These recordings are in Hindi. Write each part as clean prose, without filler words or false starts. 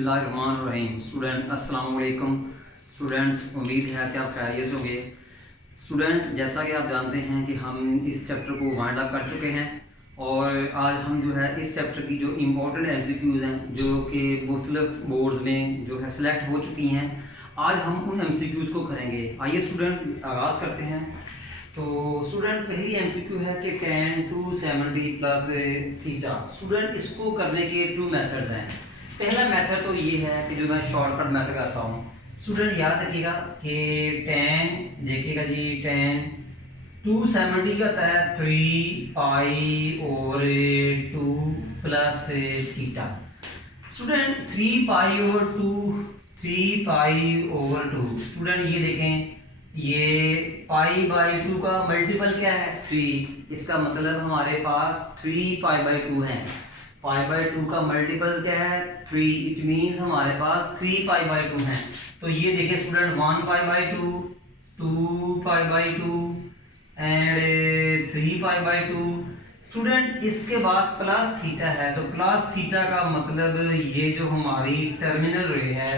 बिस्मिल्लाहिर्रहमानिर्रहीम। स्टूडेंट अस्सलाम वालेकुम। स्टूडेंट्स, उम्मीद है कि आप खैरियत से होंगे। स्टूडेंट, जैसा कि आप जानते हैं कि हम इस चैप्टर को वाइंड अप कर चुके हैं और आज हम जो है इस चैप्टर की जो इम्पोर्टेंट एमसीक्यूज़ हैं जो कि मुख्तलिफ बोर्ड्स में जो है सिलेक्ट हो चुकी हैं, आज हम उन एमसीक्यूज़ को करेंगे। आइए स्टूडेंट आगाज़ करते हैं। तो स्टूडेंट, पहली एमसीक्यू है कि tan 270 प्लस थीटा। स्टूडेंट, इसको करने के 2 मेथड्स हैं। पहला मेथड तो ये है कि जो मैं शॉर्टकट मेथड करता हूँ। स्टूडेंट याद रखिएगा कि tan, देखिएगा जी, tan 270 का होता है 3 पाई और 2 plus theta. Student 3 pi over 2, 3 pi over 2। Student ये देखें, ये पाई बाई 2 का मल्टीपल क्या है? 3। इसका मतलब हमारे पास 3 पाई बाई 2 है। पाई बाई 2 का मल्टीपल क्या है? 3। इट मीन्स हमारे पास 3 पाई बाई 2 है। तो ये देखिए student, 1 pi by 2, 2 pi by 2 and 3 pi by 2। Student इसके बाद प्लस थीटा है, तो प्लस थीटा का मतलब ये जो हमारी टर्मिनल रे है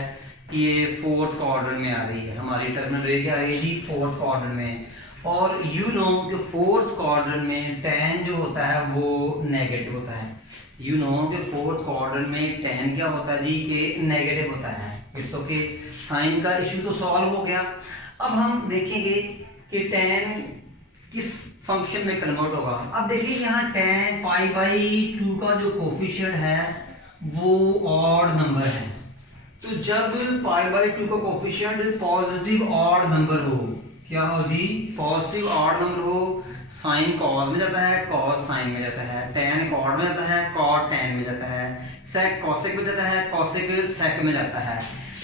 ये 4th क्वाड्रेंट में आ रही है। हमारी टर्मिनल रे क्या आ रही है जी? 4th क्वाड्रेंट में। और यू नो कि 4th क्वाड्रेंट में tan जो होता है वो नेगेटिव होता है। यू नो कि 4th क्वाड्रेंट में tan क्या होता है जी? कि नेगेटिव होता है। It's okay. साइन का इश्यू तो सॉल्व हो गया। अब हम देखेंगे कि tan किस फंक्शन में कन्वर्ट होगा। अब देखिए यहाँ tan पाई बाई 2 का जो कोफिशिएंट है वो ऑड नंबर है। तो जब पाई बाई 2 का कोफिशिएंट पॉजिटिव ऑड नंबर हो, क्या हो जी? पॉजिटिव ऑड नंबर हो, साइन कॉस में जाता है, कॉस साइन में जाता है, tan कॉड में जाता है, कॉड tan में जाता है, सेक कॉसेक में जाता है, कॉसेक सेक में जाता है।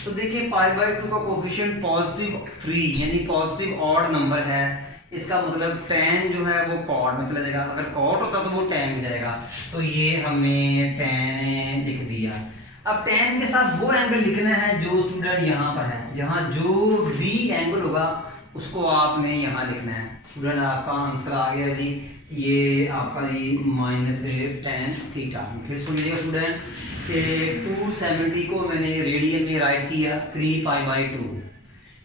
तो देखिए पाई बाई 2 का कोफिशिएंट पॉजिटिव 3 यानी पॉजिटिव ऑड नंबर है। इसका मतलब tan जो है वो कॉड में चला जाएगा। अगर कॉड होता तो वो tan में जाएगा। तो ये हमने tan लिख दिया। अब tan के साथ वो एंगल लिखना है जो स्टूडेंट यहाँ पर है। जहाँ जो भी एंगल होगा उसको आपने यहाँ लिखना है। स्टूडेंट आपका आंसर आ गया जी, ये आपका जी -tan थीटा। फिर सुन लीजिएगा स्टूडेंट कि 270 को मैंने रेडियन में राइट किया 3 पाई बाई 2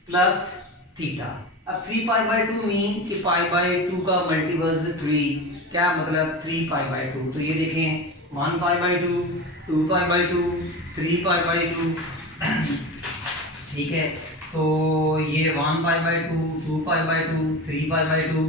प्लस थीटा। अब 3 पाई बाई 2 मीन कि पाई बाई 2 का मल्टीपल्स 3, क्या मतलब 3 पाई बाई 2। तो ये देखें 1 पाई by 2, 2 pi by 2, 3 pi by 2। ठीक है, तो ये 1 पाई by 2, 2 pi by 2, 3 pi by 2।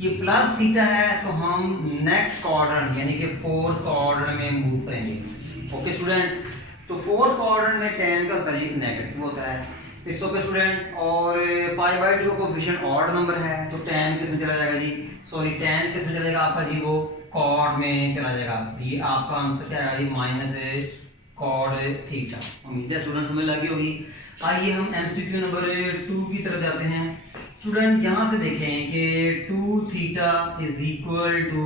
ये प्लस थीटा है तो हम नेक्स्ट क्वाड्रेंट यानी कि 4th क्वाड्रेंट में मूव करेंगे। ओके स्टूडेंट, तो 4th क्वाड्रेंट में tan का करीब नेगेटिव होता है। It's okay student. और पाई बाई 2 का कोफिशिएंट ऑड नंबर है तो tan किस में चला जाएगा जी? सॉरी, tan किस में चला जाएगा आपका जी? वो कॉड में चला जाएगा। तो ये आपका आंसर क्या आएगा जी? Minus code theta. उम्मीद है स्टूडेंट समझ लगी होगी। आइए हम एमसीक्यू नंबर 2 की तरफ जाते हैं। स्टूडेंट यहाँ से देखें कि 2 theta is equal to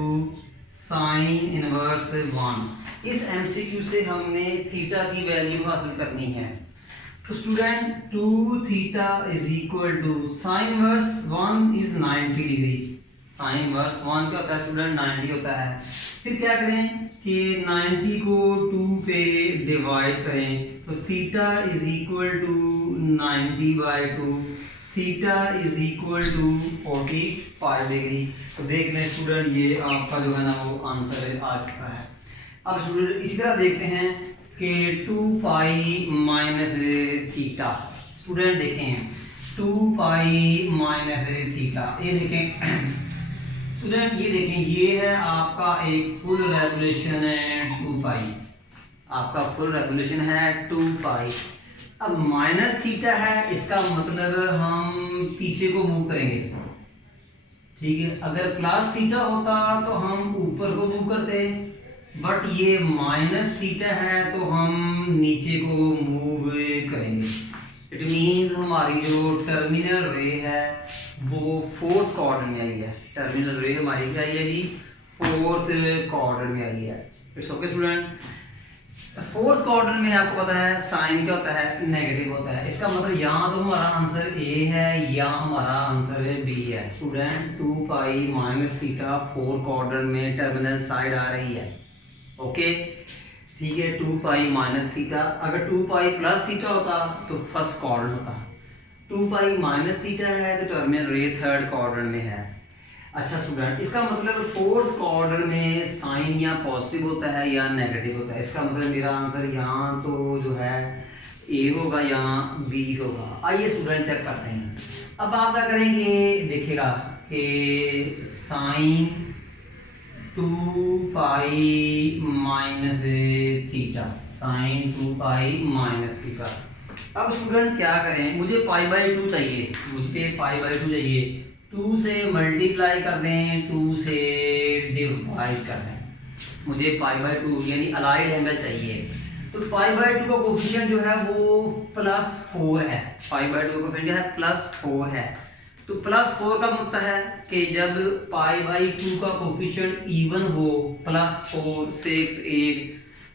sine inverse 1। इस एमसीक्यू से हमने थीटा की वैल्यू हासिल करनी है। तो student 2 theta is equal to sine inverse 1 is 90 degree. Sine inverse 1 क्या होता है स्टूडेंट? 90 होता है। फिर क्या करें कि 90 को 2 पे डिवाइड करें तो theta is equal to 90 by 2। Theta is equal to 45 degree. तो देख लें स्टूडेंट, ये आपका जो है ना वो आंसर आ चुका है। अब स्टूडेंट इसी तरह देखते हैं कि 2 पाई माइनस थीटा। स्टूडेंट देखें 2 पाई माइनस थीटा, ये देखें स्टूडेंट, ये देखें ये है आपका एक फुल रेगुलेशन है 2 पाई। आपका फुल रेगुलेशन है 2 पाई। अब माइनस थीटा है, इसका मतलब हम पीछे को मूव करेंगे। ठीक है, अगर प्लस थीटा होता तो हम ऊपर को मूव करते, बट ये माइनस थीटा है तो हम नीचे को मूव करेंगे। इट मीन्स हमारी जो टर्मिनल रे है वो 4th क्वाड्रेंट में आई है। टर्मिनल रे हमारी क्या आई है जी? 4th क्वाड्रेंट में आई है। It's okay student. 4th quadrant में आपको पता है साइन क्या होता है? नेगेटिव होता है। इसका मतलब यहाँ तो हमारा आंसर ए है या हमारा आंसर बी है। Student 2 pi minus theta 4th quadrant में टर्मिनल साइड आ रही है। ओके, ठीक है, 2 पाई माइनस थीटा। अगर 2 पाई प्लस थीटा होता तो फर्स्ट क्वाड्रेंट होता, 2 पाई माइनस थीटा है तो टर्मिनल रे थर्ड क्वाड्रेंट में है। अच्छा स्टूडेंट, इसका मतलब फोर्थ क्वाड्रेंट में साइन या पॉजिटिव होता है या नेगेटिव होता है। इसका मतलब मेरा आंसर यहाँ तो जो है ए होगा या बी होगा। आइए स्टूडेंट चेक करते हैं। अब आप क्या करेंगे, देखिएगा कि sine 2 pi minus theta, sine 2 pi minus theta. अब स्टूडेंट क्या करें, मुझे पाई बाई 2 चाहिए, मुझे पाई बाई 2 चाहिए। 2 से मल्टीप्लाई कर दें, 2 से डिवाइड कर दें, मुझे पाई बाई 2 यानी अलाइड एंगल चाहिए। तो पाई बाई 2 का कोफिशिएंट जो है वो +4 है। पाई बाई 2 का कोफिशिएंट क्या है, +4 है। तो +4 का मतलब है कि जब पाई बाई 2 का कोफिशिएंट इवन हो, +4, 6, 8,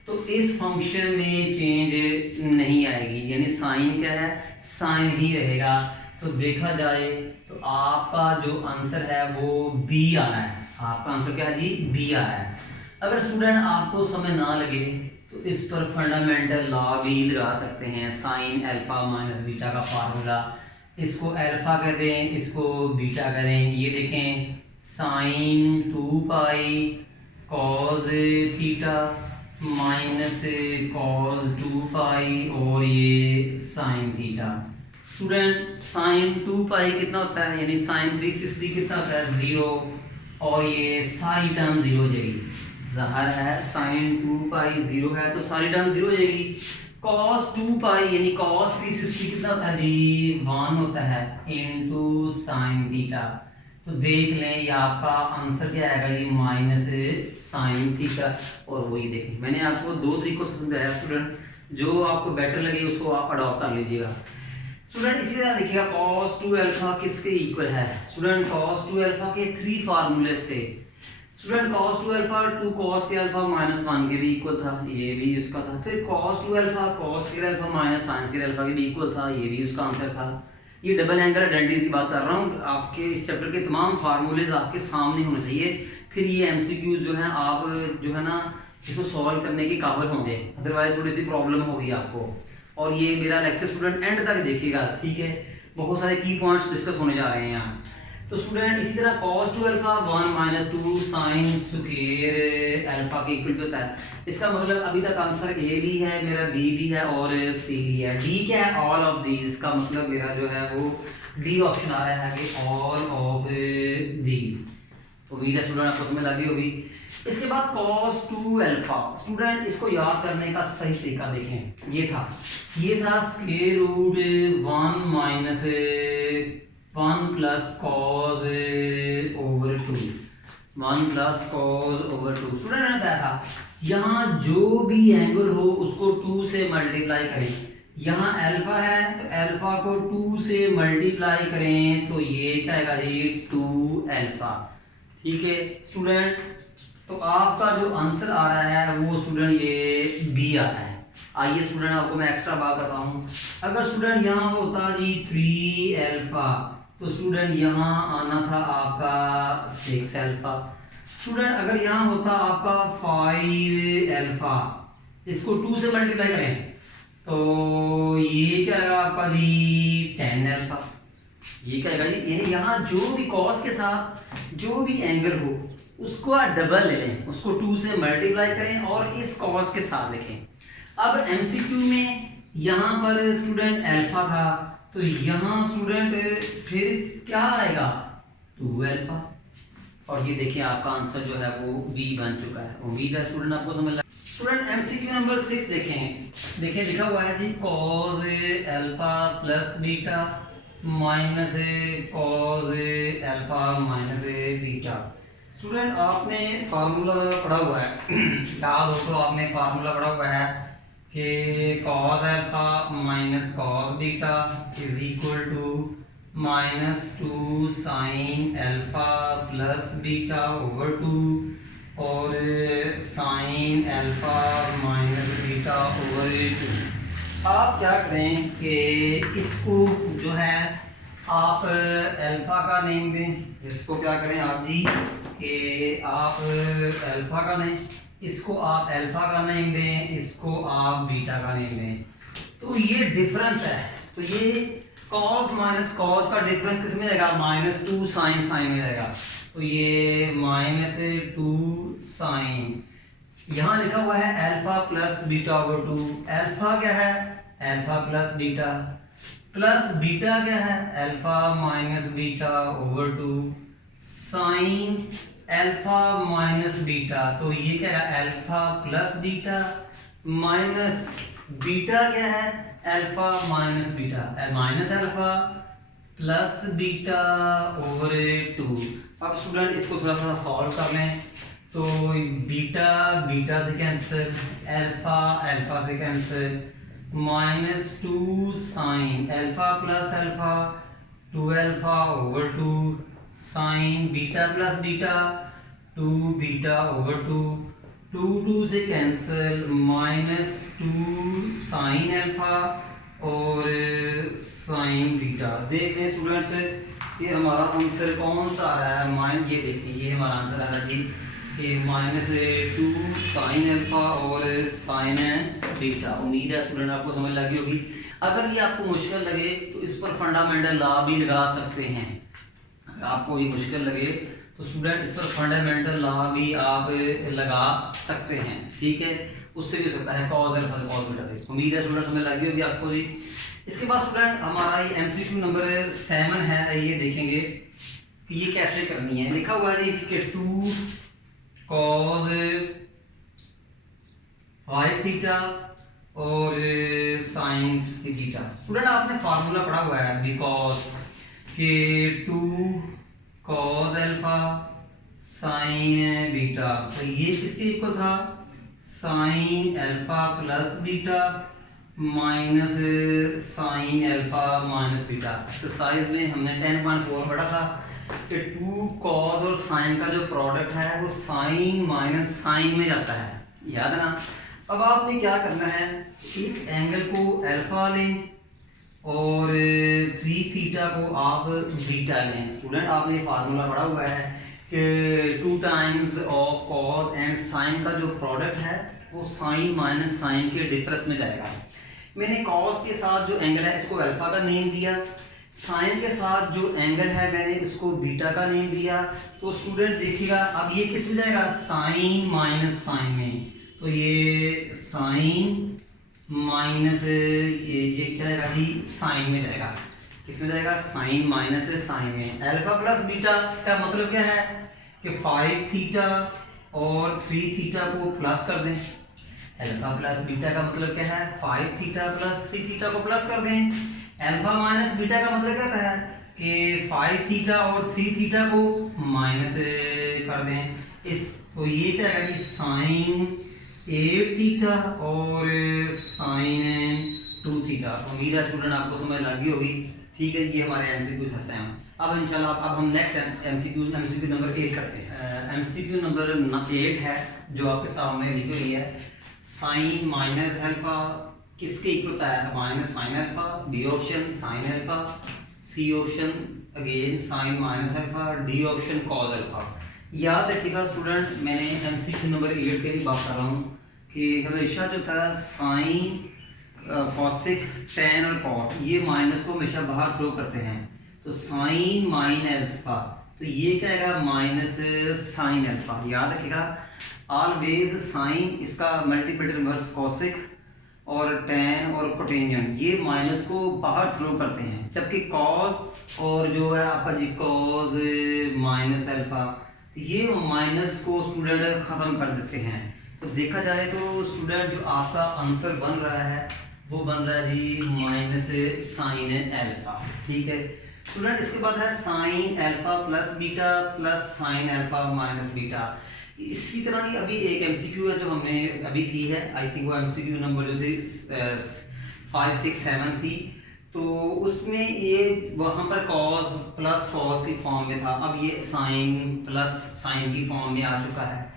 तो इस फंक्शन में चेंज नहीं आएगी, यानी साइन क्या है, साइन ही रहेगा। तो देखा जाए तो आपका जो आंसर है वो बी आना है। आपका आंसर क्या है जी, बी आना है। अगर स्टूडेंट आपको समझ ना लगे तो इस पर फंडामेंटल लॉ भी लगा सकते हैं। साइन अल्फा माइनस बीटा का फार्मूला, इसको अल्फा कहते हैं, इसको बीटा करें। ये देखें, sine 2 pi cos theta minus cos 2 pi और ये sine theta. Student sine 2 pi कितना होता है, यानी साइन 360 कितना होता है, 0, और ये सारी टर्म 0 हो जाएगी। ज़ाहिर है साइन 2 पाई 0 है तो सारी टर्म 0 हो जाएगी। cos 2 पाई यानी cos 360 कितना होता है जी, 1 होता है इनटू साइन थीटा। तो देख लें ये आपका आंसर क्या आएगा जी, माइनस साइन थीटा। और वही देखें, मैंने आपको 2 तरीकों से समझाया स्टूडेंट, जो आपको बेटर लगे उसको आप अडॉप्ट कर लीजिएगा। स्टूडेंट इसी तरह देखिएगा cos 2 अल्फा किसके इक्वल है। स्टूडेंट cos 2 अल्फा के 3 फार्मूले थे। स्टूडेंट cos 2 अल्फा 2 cos के अल्फा -1 के भी इक्वल था, ये भी उसका था। फिर cos 2 अल्फा cos के अल्फा माइनस साइन के अल्फा के भी इक्वल था, ये भी उसका आंसर था। ये डबल एंगल आइडेंटिटीज की बात कर रहा हूँ। आपके इस चैप्टर के तमाम फार्मूलेज आपके सामने होने चाहिए, फिर ये एमसीक्यूज जो है आप जो है ना इसको सॉल्व करने के काबिल होंगे, अदरवाइज थोड़ी सी प्रॉब्लम होगी आपको। और ये मेरा लेक्चर स्टूडेंट एंड तक देखिएगा, ठीक है, बहुत सारे की पॉइंट्स डिस्कस होने जा रहे हैं यहाँ। तो स्टूडेंट इसी तरह cos 2 alpha 1 - 2 sine square alpha के इक्वल होता है। इसका मतलब अभी तक आंसर ए भी है मेरा, बी भी है और सी भी है। डी क्या है, ऑल ऑफ दीज का मतलब मेरा जो है वो डी ऑप्शन आ रहा है कि ऑल ऑफ दीज। तो उम्मीद है स्टूडेंट आपको समझ लगी होगी। इसके बाद cos 2 अल्फा, स्टूडेंट इसको याद करने का सही तरीका देखें, ये था square root 1 plus cos over 2, 1 plus cos over 2। Student ने बताया था यहाँ जो भी एंगल हो उसको 2 से मल्टीप्लाई करें। यहाँ अल्फा है तो अल्फा को 2 से मल्टीप्लाई करें तो ये क्या आएगा जी, 2 अल्फा। ठीक है स्टूडेंट, तो आपका जो आंसर आ रहा है वो स्टूडेंट ये बी आ रहा है। आइए स्टूडेंट आपको मैं एक्स्ट्रा बात करता हूँ। अगर स्टूडेंट यहाँ होता जी 3 अल्फा तो स्टूडेंट यहाँ आना था आपका 6 अल्फा। स्टूडेंट अगर यहाँ होता आपका 5 अल्फा, इसको 2 से मल्टीप्लाई करें तो ये क्या आएगा आपका जी 10 अल्फा। ये क्या आएगा जी, यानी यहाँ जो भी कॉस के साथ जो भी एंगल हो उसको आप डबल ले लें, उसको 2 से मल्टीप्लाई करें और इस कॉस के साथ लिखें। अब एमसीक्यू में यहाँ पर स्टूडेंट अल्फा था तो यहाँ स्टूडेंट फिर क्या आएगा 2 अल्फा। और ये देखिए आपका आंसर जो है वो बी बन चुका है। उम्मीद है स्टूडेंट आपको समझ लगा। स्टूडेंट एमसीक्यू नंबर 6 देखें, देखिए लिखा हुआ है जी cos alpha plus beta minus cos alpha minus beta. Student आपने फार्मूला पढ़ा हुआ है, याद हो तो आपने फार्मूला पढ़ा हुआ है कि cos alpha minus cos beta is equal to -2 sine alpha plus beta over 2 और sine alpha minus beta over 2। आप क्या करें कि इसको जो है आप अल्फा का नेम दें, इसको क्या करें आप जी कि आप अल्फा का नेम इसको आप अल्फा का नेम दें, इसको आप बीटा का नेम दें। तो ये डिफरेंस है, तो ये cos माइनस कॉस का डिफरेंस किस में जाएगा, -2 साइन साइन में जाएगा। तो ये -2 साइन, यहाँ लिखा हुआ है alpha plus beta over 2। Alpha क्या है, अल्फा प्लस बीटा क्या है, alpha minus beta over 2 sine alpha minus beta. तो ये क्या है, alpha plus beta minus beta क्या है, alpha minus beta, minus alpha plus beta over 2। अब स्टूडेंट इसको थोड़ा सा सॉल्व कर लें। तो बीटा बीटा से कैंसिल, अल्फा अल्फा से cancel, -2 sine alpha plus alpha 2 alpha over 2 sign beta plus beta 2 beta over 2, 2 से कैंसिल, -2 साइन अल्फा और साइन बीटा। देख लें स्टूडेंट्स ये हमारा आंसर कौन सा आ रहा है, माइंड ये देखिए, ये हमारा आंसर आ रहा है जी कि -2 साइन अल्फा और साइन बीटा। उम्मीद है स्टूडेंट आपको समझ लगी होगी। अगर ये आपको मुश्किल लगे तो इस पर फंडामेंटल लॉ भी लगा सकते हैं। अगर आपको ये मुश्किल लगे तो स्टूडेंट इस पर फंडामेंटल लॉ भी आप लगा सकते हैं, ठीक है। उससे भी हो सकता है कॉस अल्फा से कॉस बीटा से। उम्मीद है स्टूडेंट समझ लगी होगी आपको जी। इसके बाद स्टूडेंट हमारा ये MCQ नंबर 7 है, ये देखेंगे कि ये कैसे करनी है। लिखा हुआ है जी कि 2 cos 5 थीटा और साइन थीटा। स्टूडेंट आपने फार्मूला पढ़ा हुआ है बिकॉज के 2 cos अल्फा साइन बीटा। तो ये किसके इक्वल था, sign alpha plus beta minus sine alpha minus beta. Exercise में हमने 10.4 पढ़ा था कि 2 cos और साइन का जो प्रोडक्ट है वो साइन माइनस साइन में जाता है, याद है ना। अब आपने क्या करना है, इस एंगल को अल्फा लें और 3 थीटा को आप बीटा लें। स्टूडेंट आपने फार्मूला पढ़ा हुआ है कि 2 times of cos and sine का जो प्रोडक्ट है वो साइन माइनस साइन के डिफरेंस में जाएगा। मैंने कॉस के साथ जो एंगल है इसको अल्फा का नेम दिया, साइन के साथ जो एंगल है मैंने इसको बीटा का नेम दिया। तो स्टूडेंट देखिएगा अब ये किस में जाएगा, साइन माइनस साइन में। तो ये साइन माइनस ये क्या जाएगा जी, साइन में जाएगा। किस में जाएगा, साइन माइनस साइन में। अल्फा प्लस बीटा का मतलब क्या है कि 5 थीटा और 3 थीटा को प्लस कर दें। अल्फा प्लस बीटा का मतलब क्या है, 5 थीटा प्लस 3 थीटा को प्लस कर दें। अल्फा माइनस बीटा का मतलब क्या होता है कि 5 थीटा और 3 थीटा को माइनस कर दें। इस तो ये क्या है कि साइन 8 थीटा और साइन 2 थीटा। उम्मीद है स्टूडेंट आपको समझ लगी होगी, ठीक है। ये हमारे MCQ था सेम। अब इंशाल्लाह अब हम नेक्स्ट MCQ नंबर 8 करते हैं। MCQ नंबर 8 है जो आपके सामने लिखी हुई है, साइन माइनस अल्फा किसके इक्वल होता है, minus sine alpha. B option sine alpha, C option again sine minus alpha, D option cos alpha. याद रखिएगा स्टूडेंट, मैंने MCQ नंबर 8 के लिए बात कर रहा हूँ कि हमेशा जो था साइन कॉसिक टेन और कॉट ये माइनस को हमेशा बाहर थ्रो करते हैं। तो साइन माइनस अल्फा, तो ये क्या आएगा, माइनस साइन अल्फा। याद रखिएगा ऑलवेज साइन इसका मल्टीप्लिकेटिव इनवर्स कॉसिक और टेन और कोटेंजेंट ये माइनस को बाहर थ्रो करते हैं, जबकि कॉस और जो है आपका जी कॉस माइनस अल्फा ये माइनस को स्टूडेंट खत्म कर देते हैं। तो देखा जाए तो स्टूडेंट जो आपका आंसर बन रहा है वो बन रहा है जी माइनस साइन अल्फा, ठीक है स्टूडेंट। इसके बाद है sine alpha plus beta plus sine alpha minus beta. इसी तरह की अभी एक MCQ है जो हमने अभी की है, आई थिंक वो MCQ नंबर जो थी 5, 6, 7 थी। तो उसमें ये वहाँ पर कॉस प्लस कॉस की फॉर्म में था, अब ये साइन प्लस साइन की फॉर्म में आ चुका है।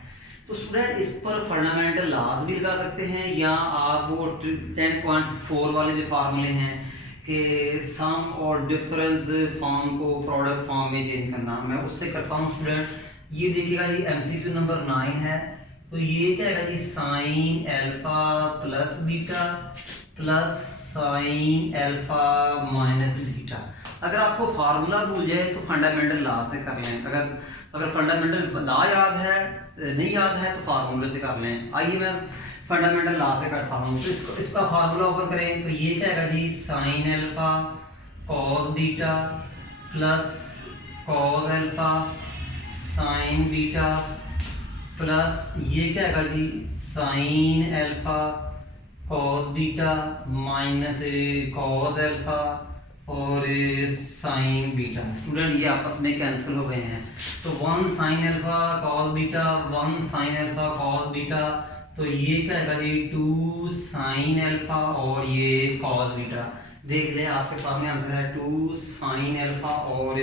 तो स्टूडेंट इस पर फंडामेंटल लॉज भी लगा सकते हैं, या आप वो 10.4 वाले जो फार्मूले हैं कि सम और डिफरेंस फॉर्म को प्रोडक्ट फॉर्म में चेंज करना, मैं उससे करता हूँ स्टूडेंट। ये देखिएगा ये MCQ नंबर 9 है तो ये क्या है जी sine alpha plus beta plus sine alpha minus beta. अगर आपको फार्मूला भूल जाए तो फंडामेंटल लॉ से कर लें। अगर फंडामेंटल लॉ याद है नहीं याद है तो फार्मूले से कर लें। आइए मैं फंडामेंटल लॉ से करता हूँ। तो इसका फार्मूला ओपन करें तो ये क्या है जी sine alpha cos beta plus cos alpha sine beta plus ये क्या है जी sine alpha cos beta minus cos alpha और साइन बीटा। स्टूडेंट ये आपस में कैंसिल हो गए हैं तो 1 sine alpha cos beta 1 sine alpha cos beta, तो ये क्या है जी 2 साइन अल्फा और ये कॉस बीटा। देख लें आपके सामने आंसर है 2 साइन अल्फा और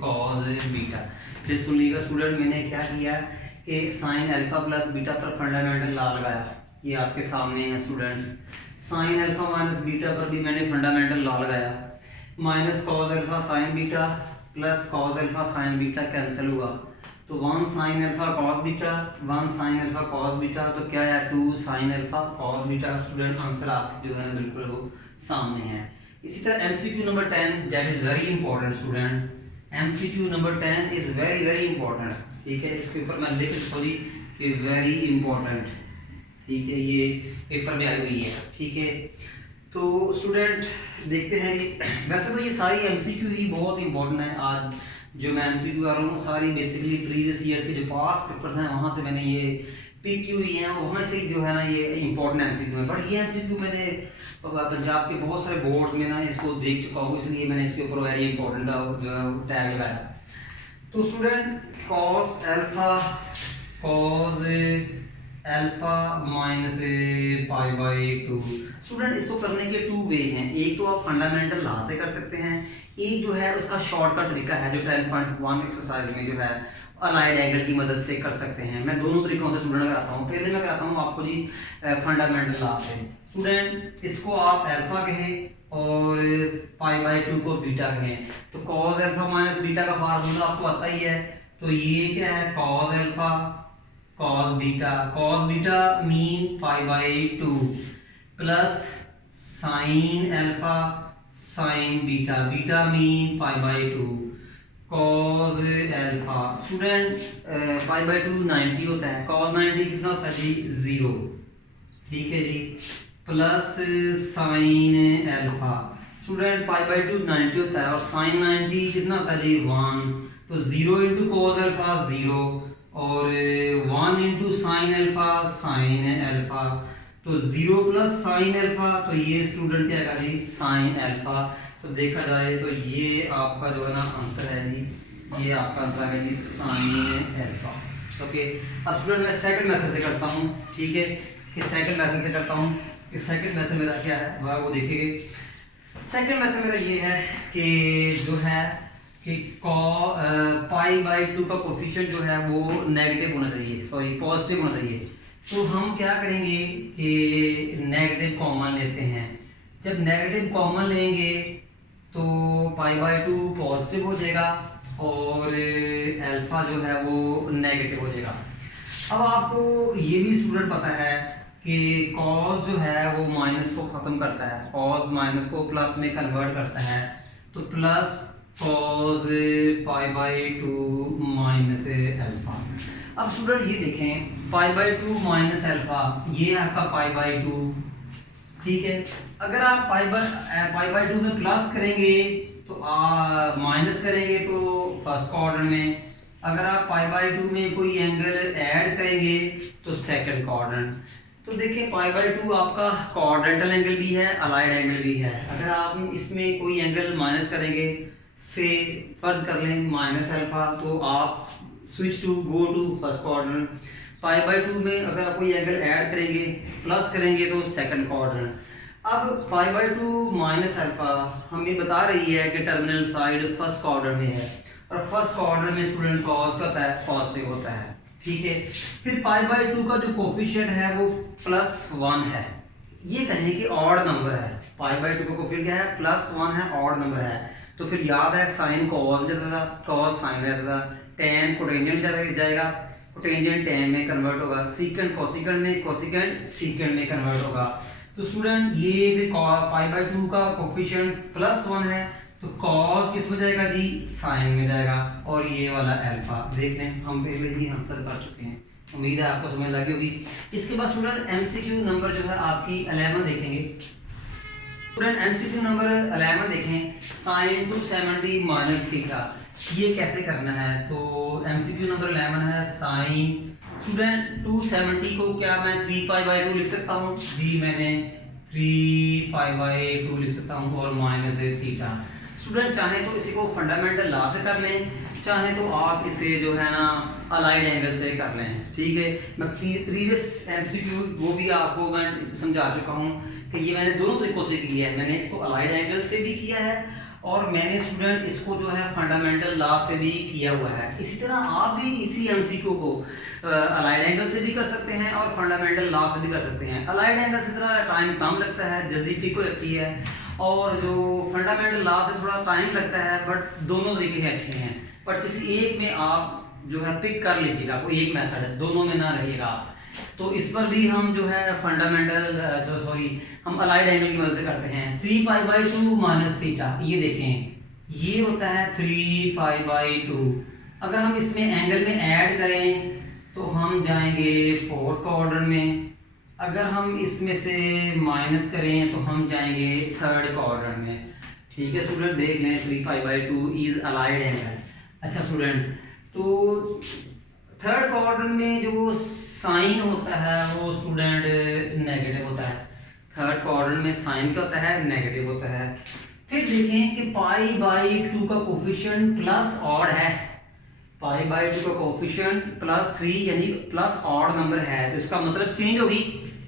कॉस बीटा। फिर सुनिएगा स्टूडेंट मैंने क्या किया कि साइन अल्फा प्लस बीटा पर फंडामेंटल लॉ लगाया। ये आपके सामने है students. Sign alpha minus beta पर भी मैंने फंडामेंटल लॉ लगाया। Minus cos alpha sine beta plus cos alpha sine beta cancel हुआ तो 1 sine alpha cos beta 1 sine alpha cos beta, तो क्या है 2 sine alpha cos beta. Student answer आपके जो है बिल्कुल वो सामने है। इसी तरह MCQ number 10 that is very important student. MCQ number 10 is very very important. ठीक है, इसके ऊपर मैं लिख सकता हूँ कि वेरी इंपॉर्टेंट। ठीक है, ये पेपर में आई हुई है। ठीक है, तो स्टूडेंट देखते हैं। वैसे तो ये सारी एमसीक्यू ही बहुत इंपॉर्टेंट है। आज जो मैं एमसीक्यू आ रहा हूँ सारी बेसिकली प्रीवियस ईयर के जो पास्ट पेपर्स हैं वहाँ से मैंने ये पिक की हुई हैं, वहाँ से जो है ना ये इंपॉर्टेंट एमसीक्यू है। बट ये एमसीक्यू मैंने पंजाब के बहुत सारे बोर्ड्स में ना इसको देख चुका हूँ, इसलिए मैंने इसके ऊपर वेरी इंपॉर्टेंट का जो है टैग लगाया। तो student cos alpha minus pi by 2। Student इसको करने के 2 वे हैं। एक तो आप फंडामेंटल लॉ से कर सकते हैं, एक जो है उसका शॉर्टकट तरीका है जो 10.1 एक्सरसाइज में जो है अलाइड एंगल की मदद से कर सकते हैं। मैं दोनों तरीकों से स्टूडेंट कराता हूँ। पहले मैं कराता हूँ आपको जी फंडामेंटल लॉ से। स्टूडेंट इसको आप अल्फा कहें और पाई बाई 2 को बीटा कहें। तो कॉस अल्फा माइनस बीटा का फार्मूला आपको आता ही है। तो ये क्या है cos alpha cos beta mean pi by 2 plus sine alpha sine beta mean pi by 2 cos alpha. Student pi by 2 90 होता है, कॉस 90 कितना होता है जी 0। ठीक है जी, plus sine alpha. Student pi by 2 90 होता है और साइन 90 कितना होता है जी 1। तो 0 इंटू कॉस अल्फा 0 और 1 इंटू साइन अल्फा तो 0 प्लस साइन अल्फा, तो ये स्टूडेंट क्या है जी साइन अल्फा। तो देखा जाए तो ये आपका जो है ना आंसर है जी, ये आपका आंसर है जी साइन अल्फा। ओके, अब स्टूडेंट मैं सेकंड मेथड से करता हूँ। ठीक है, कि सेकंड मेथड से करता हूँ कि सेकंड मेथड मेरा क्या है वो देखेंगे। सेकंड मेथड मेरा ये है कि जो है कि पाई बाई 2 का कोफिशिएंट जो है वो नेगेटिव होना चाहिए, सॉरी पॉजिटिव होना चाहिए। तो हम क्या करेंगे कि नेगेटिव कॉमन लेते हैं। जब नेगेटिव कॉमन लेंगे तो पाई बाई 2 पॉजिटिव हो जाएगा और अल्फा जो है वो नेगेटिव हो जाएगा। अब आपको ये भी स्टूडेंट पता है कि कॉस जो है वो माइनस को ख़त्म करता है, कॉस माइनस को प्लस में कन्वर्ट करता है। तो plus cos pi by 2 minus alpha. अब स्टूडेंट ये देखें पाई बाई 2 माइनस अल्फा, ये आपका पाई बाई 2। ठीक है, अगर आप पाई बाई 2 में प्लस करेंगे तो माइनस करेंगे तो फर्स्ट क्वाड्रेंट में, अगर आप पाई बाई 2 में कोई एंगल ऐड करेंगे तो सेकंड क्वाड्रेंट। तो देखिए पाई बाई 2 आपका क्वाड्रेंटल एंगल भी है, अलाइड एंगल भी है। अगर आप इसमें कोई एंगल माइनस करेंगे, से फर्ज कर लें माइनस अल्फा, तो आप switch to go to first quadrant. Pi by 2 में अगर आप कोई एंगल ऐड करेंगे प्लस करेंगे तो सेकंड क्वाड्रेंट। अब पाई बाई 2 माइनस अल्फा हमें बता रही है कि टर्मिनल साइड फर्स्ट क्वाड्रेंट में है और फर्स्ट क्वाड्रेंट में स्टूडेंट कॉस का होता है पॉजिटिव होता है। ठीक है, फिर पाई बाई 2 का जो कोफिशिएंट है वो +1 है। ये कहें कि ऑड नंबर है, पाई बाई 2 का कोफिशिएंट क्या है +1 है, ऑड नंबर है। तो फिर याद है साइन कॉस जाता था, कॉस साइन रहता था, टेन कोटेंजेंट जाएगा, कोटेंजेंट टैन में कन्वर्ट होगा, सीकेंट कोसिकेंट में, कोसिकेंट सीकेंट में कन्वर्ट होगा। तो स्टूडेंट ये भी पाई बाय 2 का कोफिशिएंट +1 है, तो कॉस किस में जाएगा जी, साइन में जाएगा, और ये वाला अल्फा देख लें, हम पहले ही आंसर कर चुके हैं, उम्मीद है आपको समझ लगी होगी। इसके बाद स्टूडेंट एमसीक्यू नंबर जो है आपकी 11 देखेंगे। स्टूडेंट एमसीक्यू नंबर 11 देखें, साइन 270 माइनस थीटा, ये कैसे करना है। तो एमसीक्यू नंबर 11 है साइन, स्टूडेंट 270 को क्या मैं 3π/2 लिख सकता हूँ जी, मैंने 3π/2 लिख सकता हूँ, और माइनस थीटा। स्टूडेंट चाहे तो इसी को फंडामेंटल लॉ से कर लें, चाहे तो आप इसे जो है ना अलाइड एंगल से कर लें, ठीक है। मैं प्रीवियस एमसीक्यू वो भी आपको मैं समझा चुका हूँ कि ये मैंने दोनों तरीकों से किया है, मैंने इसको अलाइड एंगल से भी किया है, और मैंने स्टूडेंट इसको जो है फंडामेंटल लॉ से भी किया हुआ है। इसी तरह आप भी इसी एमसीक्यू को अलाइड एंगल से भी कर सकते हैं और फंडामेंटल लॉ से भी कर सकते हैं। अलाइड एंगल से थोड़ा टाइम कम लगता है, जल्दी पिक हो जाती है, और जो फंडामेंटल लॉ से थोड़ा टाइम लगता है, बट दोनों तरीके अच्छे हैं। बट किसी एक में आप जो है पिक कर लीजिएगा, कोई एक मेथड है, दोनों में ना रहिएगा आप। तो इस पर भी हम जो है फंडामेंटल हम अलाइड एंगल की मदद से करते हैं। 3π/2 माइनस थीटा, ये देखें ये होता है 3π/2। अगर हम इसमें एंगल में ऐड करें तो हम जाएंगे 4th क्वाड्रेंट में, अगर हम इसमें से माइनस करें तो हम जाएंगे 3rd क्वाड्रेंट में, ठीक है स्टूडेंट। देख लें 3π/2 इज अलाइड एंगल। अच्छा स्टूडेंट, तो 3rd क्वाड्रेंट में जो साइन होता है वो स्टूडेंट नेगेटिव होता है। 3rd क्वाड्रेंट में साइन क्या होता है, नेगेटिव होता है। फिर देखें कि π/2 का कोफिशिएंट प्लस ऑड है, π/2 का कोफिशिएंट +3 यानी प्लस ऑड नंबर है, तो इसका मतलब चेंज होगी,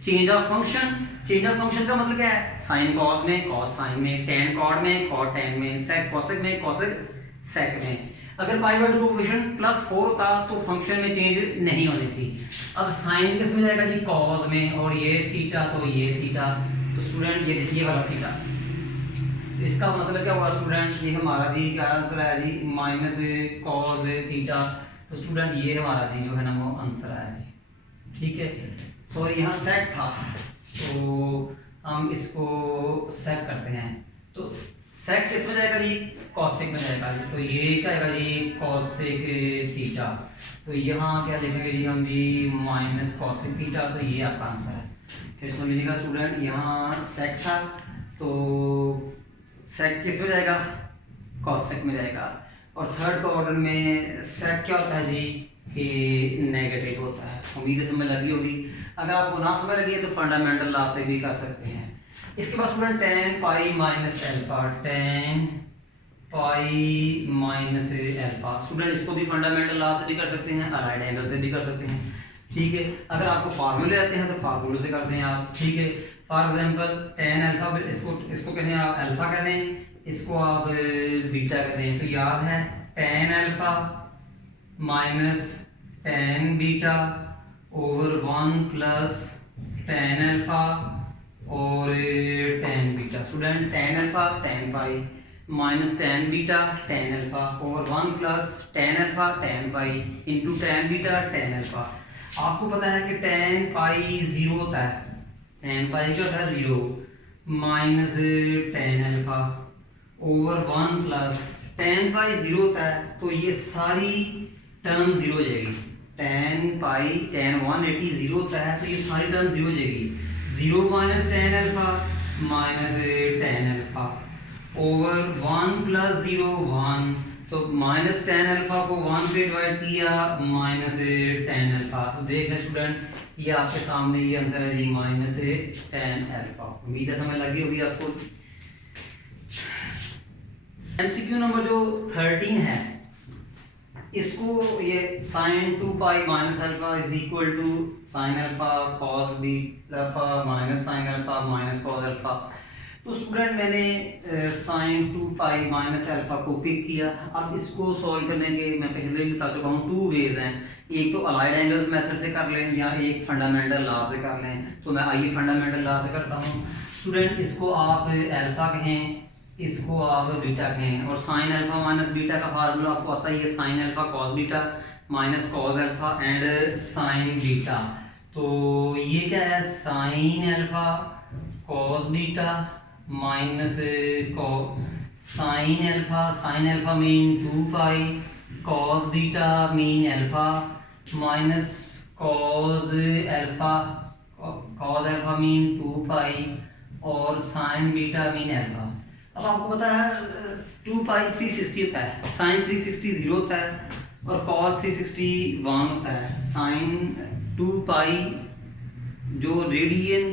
change of function. Change of function का मतलब क्या है, साइन कॉस में, कॉस साइन में, टेन कॉड में, कॉड टेन में, सेक कॉसेक में, कोसेक सेक में। अगर π/2 का कोफिशिएंट +4 होता तो फंक्शन में चेंज नहीं होनी थी। अब साइन किस में जाएगा जी, कॉस में, और ये थीटा तो ये थीटा, तो स्टूडेंट ये देखिए वाला थीटा, इसका मतलब क्या हुआ स्टूडेंट, ये हमारा जी क्या आंसर है जी, माइनस कॉस थीटा। तो स्टूडेंट ये हमारा जी जो है ना वो आंसर है जी, ठीक है। सॉरी यहाँ सेक था, तो हम इसको सेक करते हैं, तो सेक किस में जाएगा जी, कॉसेक में जाएगा जी, तो ये क्या आएगा जी, कॉसेक थीटा। तो यहाँ क्या लिखेंगे जी हम जी, माइनस कॉसेक थीटा, तो ये आपका आंसर है। फिर समझिएगा स्टूडेंट, यहाँ सेक था तो सेक किस में जाएगा, कॉसेक में जाएगा, और 3rd क्वाड्रेंट में सेक क्या होता है जी, कि नेगेटिव होता है। उम्मीद समझ लगी होगी, अगर आपको ना समझ लगी है तो फंडामेंटल लॉ से भी कर सकते हैं। इसके बाद student tan π minus alpha, tan π minus alpha, student इसको भी फंडामेंटल लॉ से भी कर सकते हैं, अलाइड एंगल से भी कर सकते हैं, ठीक है। अगर आपको फार्मूले आते हैं तो फार्मूले से करते हैं आप, ठीक है। फॉर एग्जांपल tan अल्फा, इसको कहते हैं आप अल्फा कहते हैं, इसको आप बीटा कहते हैं। तो याद है tan alpha minus tan beta over 1 plus tan alpha और tan beta. Student tan alpha tan pi minus tan beta tan alpha over 1 plus tan alpha tan pi into tan beta tan alpha. आपको पता है कि tan पाई 0 होता है, tan पाई क्या होता है 0, minus tan alpha over 1 plus tan पाई 0 होता है, तो ये सारी टर्म 0 हो जाएगी। tan पाई tan 180 0 होता है, तो ये सारी टर्म 0 हो जाएगी। 0 minus tan alpha minus tan alpha over 1 plus 0 1, तो माइनस tan अल्फा को 1 से डिवाइड किया माइनस tan अल्फा। तो देख लें स्टूडेंट, ये आपके सामने ये आंसर है जी, माइनस tan अल्फा। उम्मीद है समझ लगी होगी आपको। एमसीक्यू नंबर जो 13 है, इसको ये sine 2π minus alpha is equal to sine alpha cos beta minus sine alpha minus cos alpha. तो स्टूडेंट मैंने साइन 2π माइनस अल्फा को पिक किया। अब इसको सॉल्व करने के मैं पहले भी बता चुका हूँ 2 वेज हैं, एक तो अलाइड एंगल्स मेथड से कर लें या एक फंडामेंटल लॉ से कर लें। तो मैं आइए फंडामेंटल लॉ से करता हूँ। स्टूडेंट इसको आप अल्फा कहें, इसको आप बीटा कहें, और साइन अल्फा माइनस बीटा का फार्मूला आपको आता है, ये sine alpha cos beta minus cos alpha and sine beta. तो ये क्या है, sine alpha cos beta minus sine alpha mean 2 pi, cos beta mean alpha minus cos alpha mean 2 pi और साइन बीटा मीन अल्फा। अब आपको पता है 2 पाई 360 होता है, साइन 360 0 होता है और कॉस 360 1 होता है। साइन 2 पाई जो रेडियन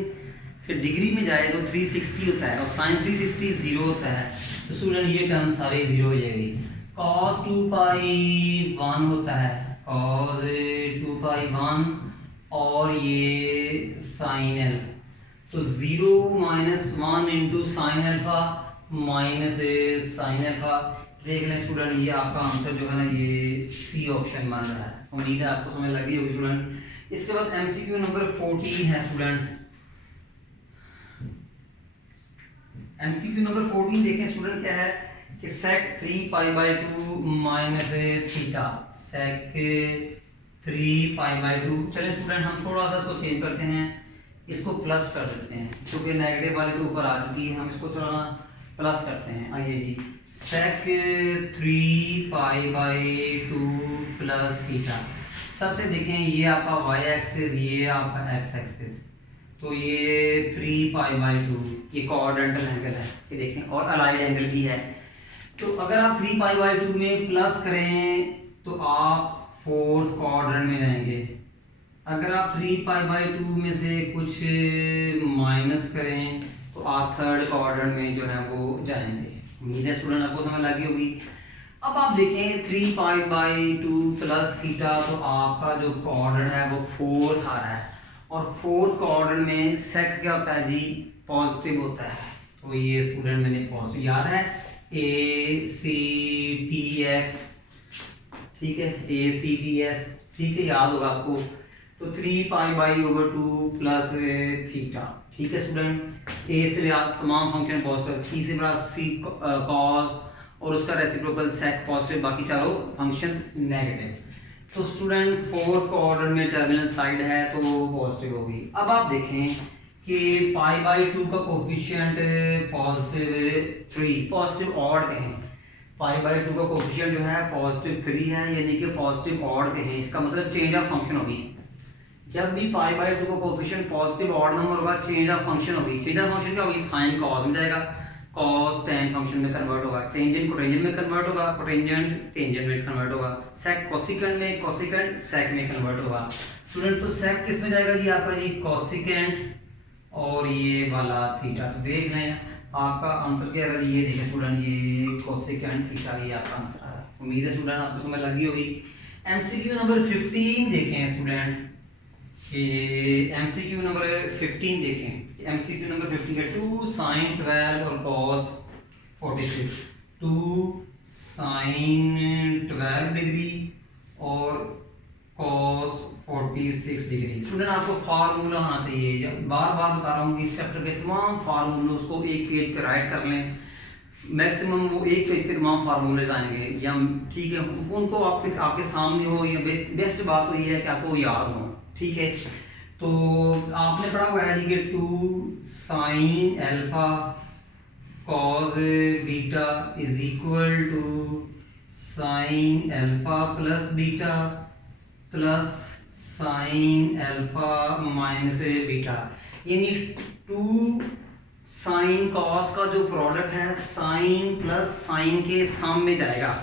से डिग्री में जाए तो 360 होता है और साइन 360 0 होता है। तो स्टूडेंट ये टर्म सारे 0 हो जाएगी। कॉस 2 पाई 1 होता है, कॉस 2 पाई 1 और ये साइन अल्फा, तो 0 minus 1 into sine alpha minus sine alpha. देख लें स्टूडेंट, ये आपका आंसर जो है ना ये सी ऑप्शन बन रहा है। उम्मीद है आपको समझ लगी होगी स्टूडेंट। इसके बाद एमसीक्यू नंबर 14 है स्टूडेंट। एमसीक्यू नंबर 14 देखें स्टूडेंट, क्या है कि sec 3 pi by 2 minus theta, sec 3 pi by 2। चलिए स्टूडेंट हम थोड़ा सा इसको चेंज करते हैं, इसको प्लस कर देते हैं क्योंकि नेगेटिव वाले तो ऊपर आ चुकी है, हम इसको थोड़ा प्लस करते हैं। आइए जी, sec 3 pi by 2 plus theta. सबसे देखें ये आपका y एक्सिस, ये आपका x एक्सिस, तो ये 3 पाई बाई 2 ये कोऑर्डिनेटल एंगल है, ये देखें, और अलाइड एंगल भी है। तो अगर आप 3 पाई बाई 2 में प्लस करें तो आप फोर्थ क्वाड्रेंट में जाएंगे। अगर आप 3 पाई बाई 2 में से कुछ माइनस करें तो आप थर्ड क्वाड्रेंट में जो है वो जाएंगे। उम्मीद है स्टूडेंट आपको समझ लगी होगी। अब आप देखें 3 पाई बाई 2 प्लस थीटा, तो आपका जो क्वाड्रेंट है वो फोर्थ आ रहा है और फोर्थ क्वाड्रेंट में सेक क्या होता है जी, पॉजिटिव होता है। तो ये स्टूडेंट मैंने पॉजिटिव याद है, ए सी टी एक्स, ठीक है, ए सी टी एस, ठीक है, याद होगा आपको। तो 3 pi by over 2 plus theta, ठीक है स्टूडेंट। ए से याद तमाम फंक्शन पॉजिटिव, सी से बड़ा सी कॉस और उसका रेसिप्रोकल सेक पॉजिटिव, बाकी चारों फंक्शंस नेगेटिव। तो स्टूडेंट फोर्थ क्वाड्रेंट में टर्मिनल साइड है तो वो पॉजिटिव होगी। अब आप देखें कि पाई बाई 2 का कोफिशिएंट पॉजिटिव 3, पॉजिटिव ऑड कहें, पाई बाई 2 का कोफिशिएंट जो है पॉजिटिव 3 है, यानी कि पॉजिटिव ऑड कहें, इसका मतलब चेंज ऑफ फंक्शन होगी। जब भी पाई बाई 2 का कोफिशिएंट पॉजिटिव ऑड नंबर होगा चेंज ऑफ फंक्शन होगी। चेंज ऑफ फंक्शन क्या होगी, साइन कॉस में जाएगा, कॉस टेन फंक्शन में कन्वर्ट होगा, टेंजेंट कोटेंजेंट में कन्वर्ट होगा, कोटेंजेंट टेंजेंट में कन्वर्ट होगा, सेक कोसिकेंट में, कोसिकेंट सेक में कन्वर्ट होगा। स्टूडेंट तो सेक किस में जाएगा जी, आपका जी कोसिकेंट और ये वाला थीटा। तो देख लें आपका आंसर क्या है, ये देखें स्टूडेंट, ये कोसिकेंट थीटा, ये आपका आंसर आ रहा है। उम्मीद है स्टूडेंट आपको समझ लगी होगी। एमसीक्यू नंबर 15 देखें स्टूडेंट, एमसीक्यू नंबर 15 देखें। एमसीक्यू नंबर 15 है 2 साइन 12 और कॉस 46, 2 साइन 12 डिग्री और कॉस 46 डिग्री। स्टूडेंट आपको फार्मूला आना चाहिए, बार बार बता रहा हूँ कि इस चैप्टर के तमाम फार्मूलों को एक पेज पे राइट कर लें, मैक्सिमम वो एक पेज पे तमाम फार्मूलेज आएंगे, या ठीक है उनको आपके सामने हो, या बेस्ट बात तो ये है कि आपको याद हो, ठीक है। तो आपने पढ़ा हुआ है कि 2 sine alpha cos beta is equal to sine alpha plus beta plus sine alpha minus beta, यानी 2 साइन कॉस का जो प्रोडक्ट है साइन प्लस साइन के सम में जाएगा।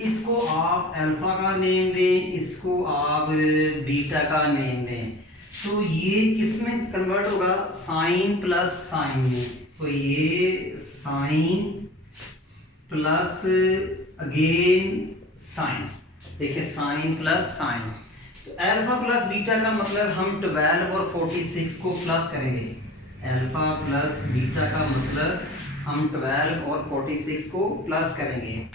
इसको आप अल्फा का नेम दें, इसको आप बीटा का नेम दें, तो ये किस में कन्वर्ट होगा, साइन प्लस साइन में। तो ये साइन प्लस अगेन साइन, देखिए साइन प्लस साइन। तो अल्फा प्लस बीटा का मतलब हम 12 और 46 को प्लस करेंगे, अल्फा प्लस बीटा का मतलब हम 12 और 46 को प्लस करेंगे।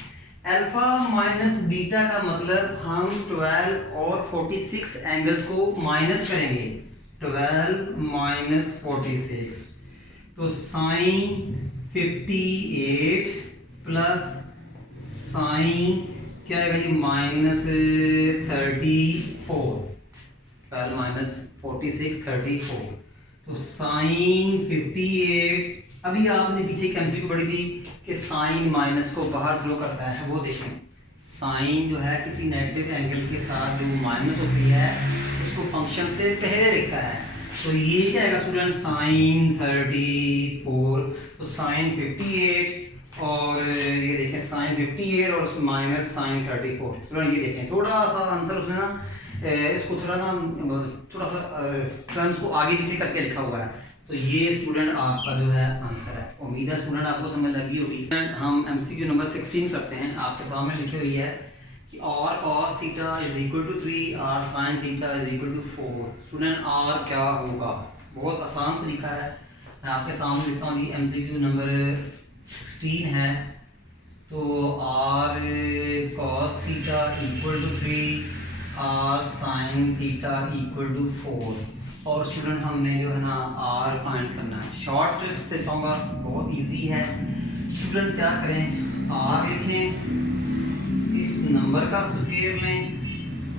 अल्फा माइनस बीटा का मतलब हम 12 और 46 एंगल्स को माइनस करेंगे, 12 माइनस 46, तो साइन 58 प्लस साइन क्या आएगा ये -34, 12 माइनस 46 34। तो साइन 58, अभी आपने पीछे एक एमसीक्यू पढ़ी थी कि साइन माइनस को बाहर थ्रो करता है, वो देखें साइन जो है किसी नेगेटिव एंगल के साथ जो माइनस होती है उसको फंक्शन से पहले लिखता है। तो ये क्या आएगा स्टूडेंट, साइन 34, तो साइन 58 और ये देखें साइन 58 और माइनस साइन 34। स्टूडेंट ये देखें थोड़ा सा आंसर उसने ना इसको थोड़ा सा टर्म्स को आगे पीछे करके लिखा हुआ है। तो ये स्टूडेंट आपका जो है आंसर है। उम्मीद है स्टूडेंट आपको समझ लगी होगी। हम एमसीक्यू नंबर 16 करते हैं। आपके सामने लिखी हुई है कि r cos theta is equal to 3, r sin theta is equal to 4। Student r क्या होगा, बहुत आसान तरीका है। मैं आपके सामने लिखता हूँ जी, एमसीक्यू नंबर 16 है। तो r cos theta equal to 3, r sin theta equal to 4। और स्टूडेंट हमने जो है ना r फाइंड करना है। शॉर्ट ट्रिक्स से पाऊंगा, बहुत इजी है। स्टूडेंट क्या करें, r लिखें, इस नंबर का स्क्वायर लें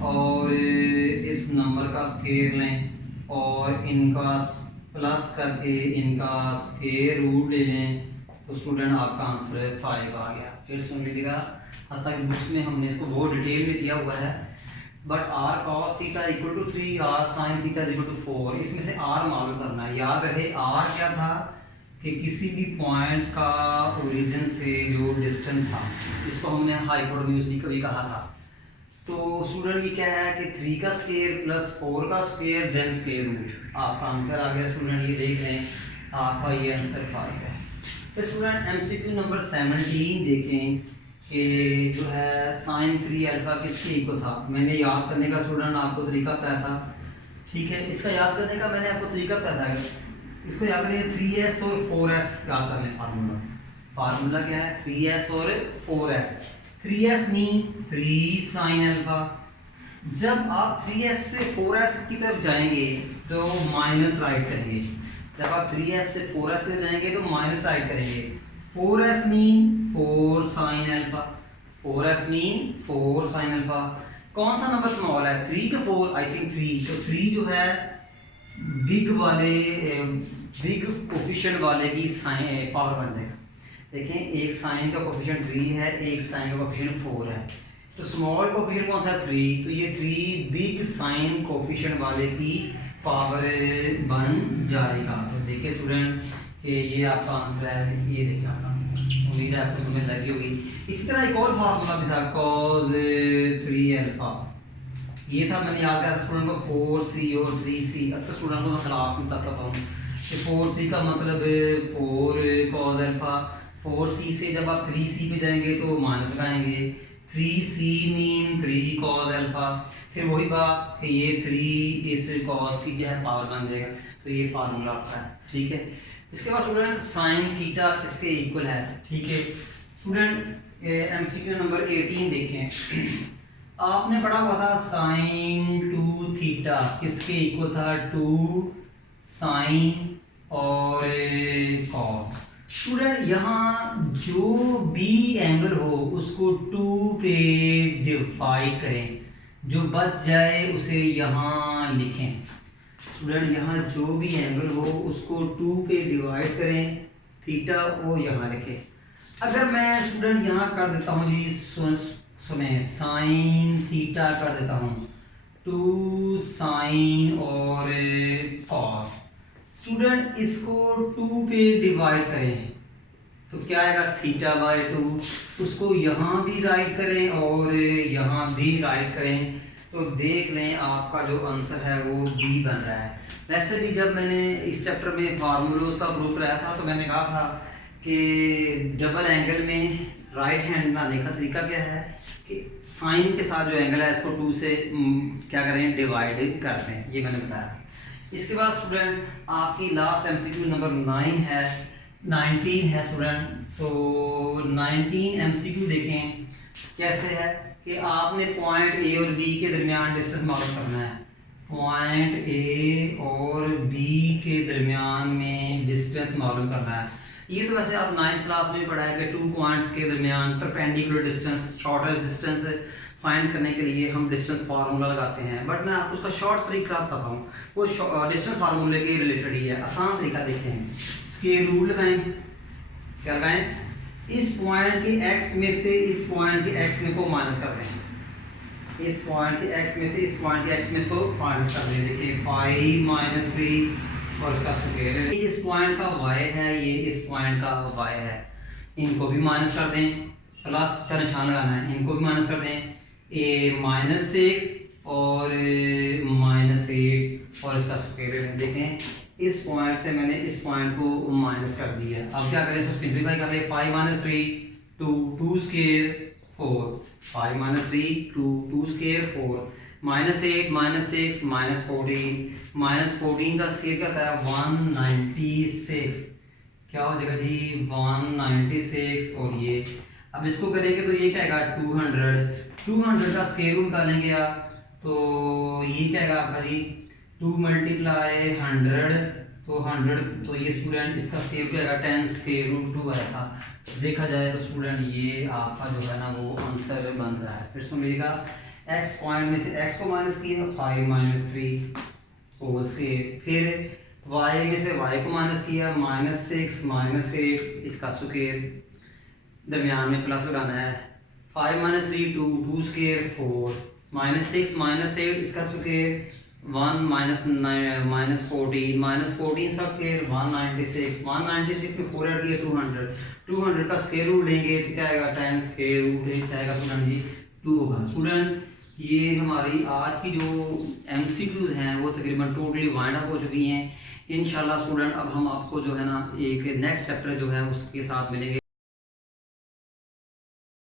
और इस नंबर का स्क्वायर लें और इनका प्लस करके इनका स्क्वायर रूट ले लें। तो स्टूडेंट आपका आंसर 5 आ गया। फिर सुन लीजिएगा, हालांकि बुक्स में हमने इसको बहुत डिटेल में दिया हुआ है, but r cos theta equal to 3, r sin theta equal to 4। इसमें से r मालूम करना है। याद रहे r क्या था कि किसी भी पॉइंट का ओरिजिन से जो डिस्टेंस था, इसको हमने हाइपोटेन्यूज भी कभी कहा था। तो स्टूडेंट ये क्या है कि 3 का स्क्वायर प्लस 4 का स्क्वायर देन स्क्वायर रूट। आपका आंसर आ गया स्टूडेंट, ये देख लें आपका ये आंसर 5 है। फिर स्टूडेंट एमसीक्यू नंबर 17 देखें कि जो है साइन 3 अल्फा किसके इक्वल था। मैंने याद करने का स्टूडेंट आपको तरीका बताया था, ठीक है। इसका याद करने का मैंने आपको तरीका बताया था। इसको याद करिए, 3s और 4s याद कर लें। फार्मूला क्या है, 3s और 4s। 3s mean 3 sine alpha. जब आप 3s से 4s की तरफ जाएंगे तो माइनस राइट करेंगे। जब आप 3s से 4s की तरफ जाएंगे तो माइनस राइट करेंगे। 4s mean 4 sine alpha. 4s mean 4 sine alpha. कौन सा नंबर स्मॉल है, 3 का 4? I think 3। तो 3 जो है बिग कोफिशिएंट वाले की साइन पावर बन जाएगा। देखें, एक साइन का कोफिशिएंट 3 है, एक साइन का कोफिशिएंट 4 है। तो स्मॉल कोफिशिएंट कौन सा है, 3। तो ये 3 बिग साइन कोफिशिएंट वाले की पावर बन जाएगा। तो देखिए स्टूडेंट कि ये आपका आंसर है। ये देखिए आपका आंसर, उम्मीद है आपको समझ लगी होगी। इसी तरह एक और फार्मूला भी था, cos 3 अल्फा। ये था, मैंने याद किया था स्टूडेंट को 4c और 3c। अक्सर स्टूडेंट को मैं क्लास में बताता हूँ कि 4c का मतलब 4 cos अल्फा। 4c से जब आप 3c पे जाएंगे तो माइनस लगाएंगे। 3c mean 3 cos alpha. फिर वही बात कि ये 3 इस cos की क्या है पावर बन जाएगा। तो ये फार्मूला आपका है, ठीक है। इसके बाद स्टूडेंट साइन थीटा किसके इक्वल है, ठीक है। स्टूडेंट एमसीक्यू नंबर 18 देखें। आपने पढ़ा हुआ था साइन 2 थीटा किसके इक्वल था, 2 साइन और कॉस। स्टूडेंट यहाँ जो भी एंगल हो उसको 2 पे डिवाइड करें, जो बच जाए उसे यहाँ लिखें। स्टूडेंट यहाँ जो भी एंगल हो उसको 2 पे डिवाइड करें, थीटा वो यहाँ लिखें। अगर मैं स्टूडेंट यहाँ कर देता हूँ जी, सुने साइन थीटा कर देता हूँ 2 साइन और कॉस। स्टूडेंट इसको 2 पे डिवाइड करें तो क्या आएगा, थीटा बाय 2। उसको यहाँ भी राइट करें और यहाँ भी राइट करें तो देख लें आपका जो आंसर है वो बी बन रहा है। वैसे भी जब मैंने इस चैप्टर में फार्मूलोज का प्रूफ कराया था तो मैंने कहा था कि डबल एंगल में राइट हैंड बनाने का तरीका क्या है कि साइन के साथ जो एंगल है इसको 2 से क्या करें, डिवाइड करते हैं। ये मैंने बताया। इसके बाद स्टूडेंट आपकी लास्ट एमसीक्यू नंबर 19 है स्टूडेंट। तो 19 एमसीक्यू देखें कैसे है कि आपने पॉइंट ए और बी के दरमियान डिस्टेंस मालूम करना है। पॉइंट ए और बी के दरमियान में डिस्टेंस मालूम करना है। ये तो वैसे आप 9th क्लास में पढ़ा है कि 2 पॉइंट्स के दरमियान perpendicular distance, shortest distance find करने के लिए हम डिस्टेंस फार्मूला लगाते हैं। बट मैं आपको उसका शॉर्ट तरीका बताता हूँ, वो डिस्टेंस फार्मूले के रिलेटेड ही है। आसान तरीका देखें, स्क्वायर रूट लगाएं, क्या लगाएं, इस पॉइंट के x में से इस पॉइंट के x में को माइनस कर दें, इस पॉइंट के x में से इस पॉइंट के x में इसको माइनस कर दें। देखिए 5 - 3 और इसका स्क्वायर, इस पॉइंट का y है, ये इस पॉइंट का y है, इनको भी माइनस कर दें, प्लस का निशान लगाना है, इनको भी माइनस कर दें, -6 और -8 और इसका स्क्वायर। देखें इस पॉइंट से मैंने इस पॉइंट को माइनस कर दिया। अब क्या करें, इसको सिंपलीफाई कर ले, 5 - 3 2 2 स्क्वायर 4, 5 - 3 2 2 स्क्वायर 4, -8 -6 -14 -14 का स्क्वायर क्या होता है 196, क्या हो जाएगा जी 196। और ये अब इसको करेंगे तो ये क्या आएगा 200 का स्क्वायर रूट निकालेंगे आप, तो ये क्या आएगा आपका जी 2 × 100, तो 100, तो ये स्टूडेंट इसका स्क्वायर क्या आएगा 10 स्क्वायर रूट 2 आएगा। देखा जाए तो स्टूडेंट ये आपका जो है ना वो आंसर बन रहा है। फिर सुनिएगा, x पॉइंट में से x को माइनस किया 5 - 3 होल स्क्वायर, फिर y में से y को माइनस किया -6 -8 इसका स्क्वायर, दरमियान में प्लस लगाना है, 5 - 3 2 2 स्क्वायर 4, -6 -8 इसका स्क्वायर 1 -14 इसका स्क्वायर 196 में 4 ऐड किया 200 का स्क्वायर रूट लेंगे तो क्या आएगा 10 स्क्वायर रूट क्या आएगा स्टूडेंट जी 2 होगा। स्टूडेंट ये हमारी आज की जो MCQs हैं वो तकरीबन टोटली वाइंड अप हो चुकी हैं। इंशाल्लाह स्टूडेंट अब हम आपको जो है ना एक नेक्स्ट चैप्टर जो है उसके साथ मिलेंगे।